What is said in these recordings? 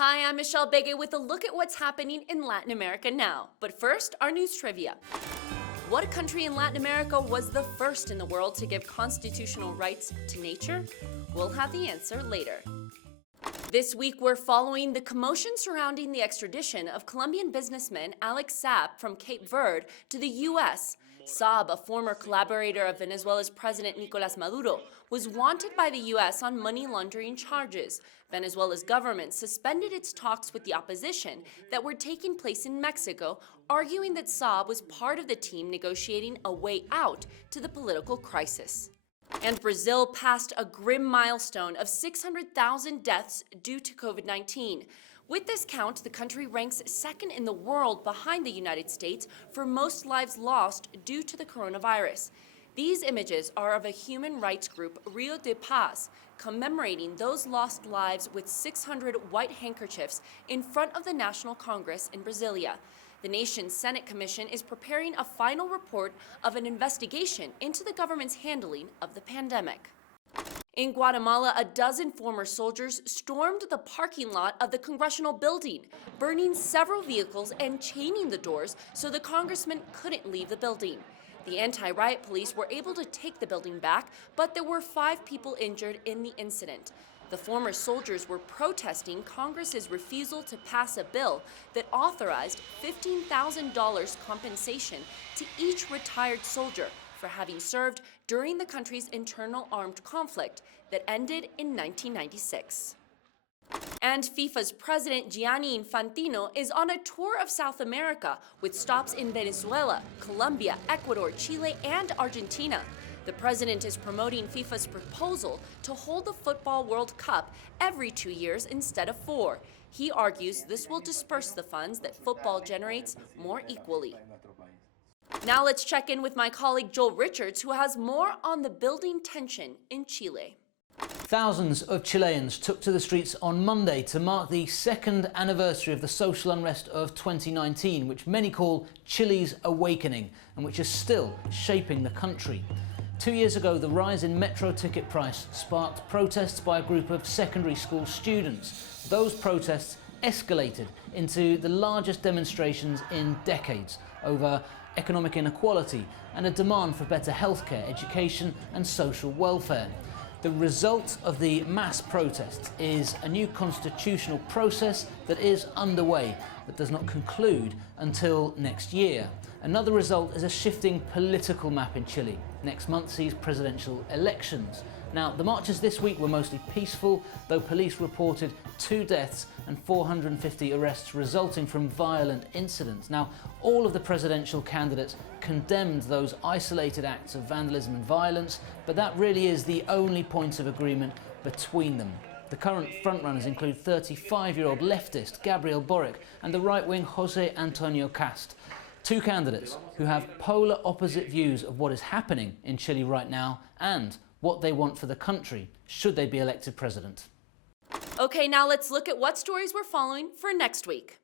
Hi, I'm Michelle Begue with a look at what's happening in Latin America now. But first, our news trivia. What country in Latin America was the first in the world to give constitutional rights to nature? We'll have the answer later. This week, we're following the commotion surrounding the extradition of Colombian businessman Alex Saab from Cape Verde to the U.S. Saab, a former collaborator of Venezuela's President Nicolás Maduro, was wanted by the U.S. on money laundering charges. Venezuela's government suspended its talks with the opposition that were taking place in Mexico, arguing that Saab was part of the team negotiating a way out to the political crisis. And Brazil passed a grim milestone of 600,000 deaths due to COVID-19. With this count, the country ranks second in the world behind the United States for most lives lost due to the coronavirus. These images are of a human rights group, Rio de Paz, commemorating those lost lives with 600 white handkerchiefs in front of the National Congress in Brasilia. The nation's Senate Commission is preparing a final report of an investigation into the government's handling of the pandemic. In Guatemala, a dozen former soldiers stormed the parking lot of the congressional building, burning several vehicles and chaining the doors so the congressman couldn't leave the building. The anti-riot police were able to take the building back, but there were 5 people injured in the incident. The former soldiers were protesting Congress's refusal to pass a bill that authorized $15,000 compensation to each retired soldier for having served during the country's internal armed conflict that ended in 1996. And FIFA's president Gianni Infantino is on a tour of South America with stops in Venezuela, Colombia, Ecuador, Chile, and Argentina. The president is promoting FIFA's proposal to hold the Football World Cup every 2 years instead of 4. He argues this will disperse the funds that football generates more equally. Now let's check in with my colleague Joel Richards, who has more on the building tension in Chile. Thousands of Chileans took to the streets on Monday to mark the second anniversary of the social unrest of 2019, which many call Chile's awakening, and which is still shaping the country. 2 years ago, the rise in metro ticket price sparked protests by a group of secondary school students. Those protests escalated into the largest demonstrations in decades over economic inequality and a demand for better healthcare, education and social welfare. The result of the mass protests is a new constitutional process that is underway but does not conclude until next year. Another result is a shifting political map in Chile. Next month sees presidential elections. Now, the marches this week were mostly peaceful, though police reported 2 deaths and 450 arrests resulting from violent incidents. Now, all of the presidential candidates condemned those isolated acts of vandalism and violence, but that really is the only point of agreement between them. The current frontrunners include 35-year-old leftist Gabriel Boric and the right-wing José Antonio Cast. 2 candidates who have polar opposite views of what is happening in Chile right now and what they want for the country should they be elected president. Okay, now let's look at what stories we're following for next week.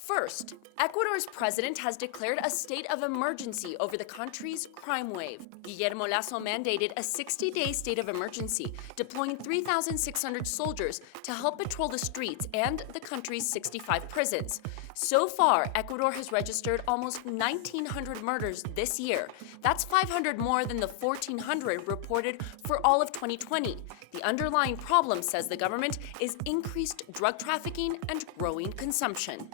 First, Ecuador's president has declared a state of emergency over the country's crime wave. Guillermo Lasso mandated a 60-day state of emergency, deploying 3,600 soldiers to help patrol the streets and the country's 65 prisons. So far, Ecuador has registered almost 1,900 murders this year. That's 500 more than the 1,400 reported for all of 2020. The underlying problem, says the government, is increased drug trafficking and growing consumption.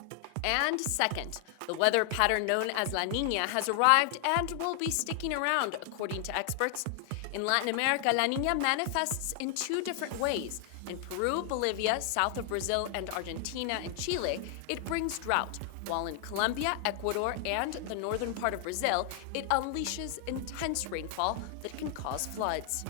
And second, the weather pattern known as La Niña has arrived and will be sticking around, according to experts. In Latin America, La Niña manifests in 2 different ways. In Peru, Bolivia, south of Brazil, and Argentina and Chile, it brings drought, while in Colombia, Ecuador, and the northern part of Brazil, it unleashes intense rainfall that can cause floods.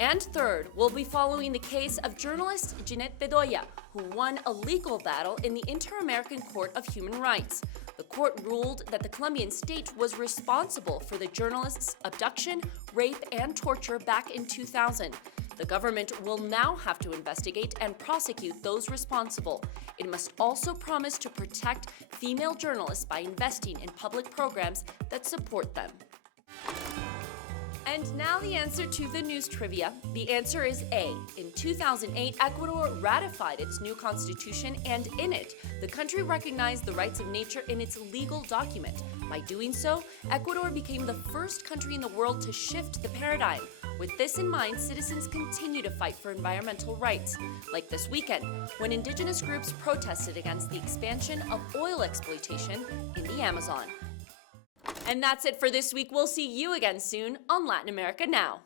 And third, we'll be following the case of journalist Ginette Bedoya, who won a legal battle in the Inter-American Court of Human Rights. The court ruled that the Colombian state was responsible for the journalist's abduction, rape, and torture back in 2000. The government will now have to investigate and prosecute those responsible. It must also promise to protect female journalists by investing in public programs that support them. And now the answer to the news trivia. The answer is A. In 2008, Ecuador ratified its new constitution, and in it, the country recognized the rights of nature in its legal document. By doing so, Ecuador became the first country in the world to shift the paradigm. With this in mind, citizens continue to fight for environmental rights, like this weekend, when indigenous groups protested against the expansion of oil exploitation in the Amazon. And that's it for this week. We'll see you again soon on Latin America Now.